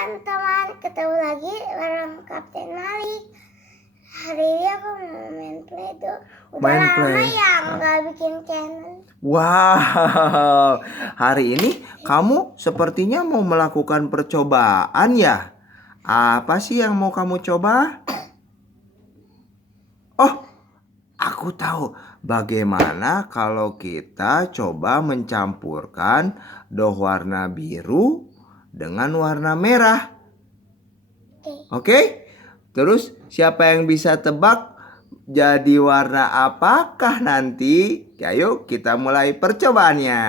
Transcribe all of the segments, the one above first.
teman-teman, ketemu lagi bareng Kapten Malik. Hari ini aku mau main Play-Doh. Udah lama ya nggak bikin channel. Wow, hari ini kamu sepertinya mau melakukan percobaan ya? Apa sih yang mau kamu coba? Oh, aku tahu. Bagaimana kalau kita coba mencampurkan dough warna biru dengan warna merah? Oke? Terus siapa yang bisa tebak jadi warna apakah nanti? Ayo kita mulai percobaannya.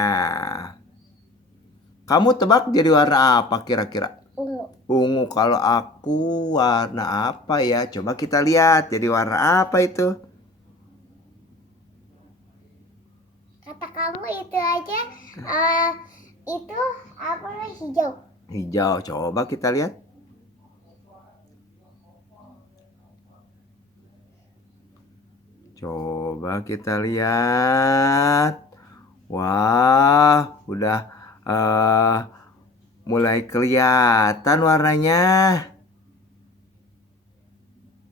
Kamu tebak jadi warna apa kira-kira? Ungu. Ungu. Kalau aku warna apa ya? Coba kita lihat jadi warna apa itu? Kata kamu itu aja. Itu apa namanya, hijau. Hijau. Coba kita lihat. Coba kita lihat. Wah, udah mulai kelihatan warnanya.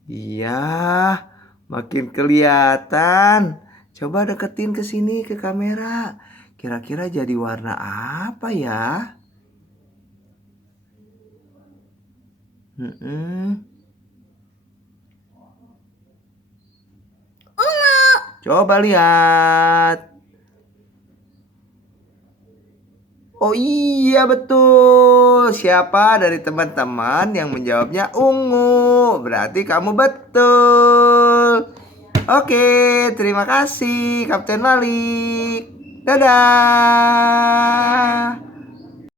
Iya, makin kelihatan. Coba deketin ke sini ke kamera. Kira-kira jadi warna apa ya? Ungu. Coba lihat. Oh iya betul. Siapa dari teman-teman yang menjawabnya ungu? Berarti kamu betul. Oke, terima kasih Kapten Malik. Dadah.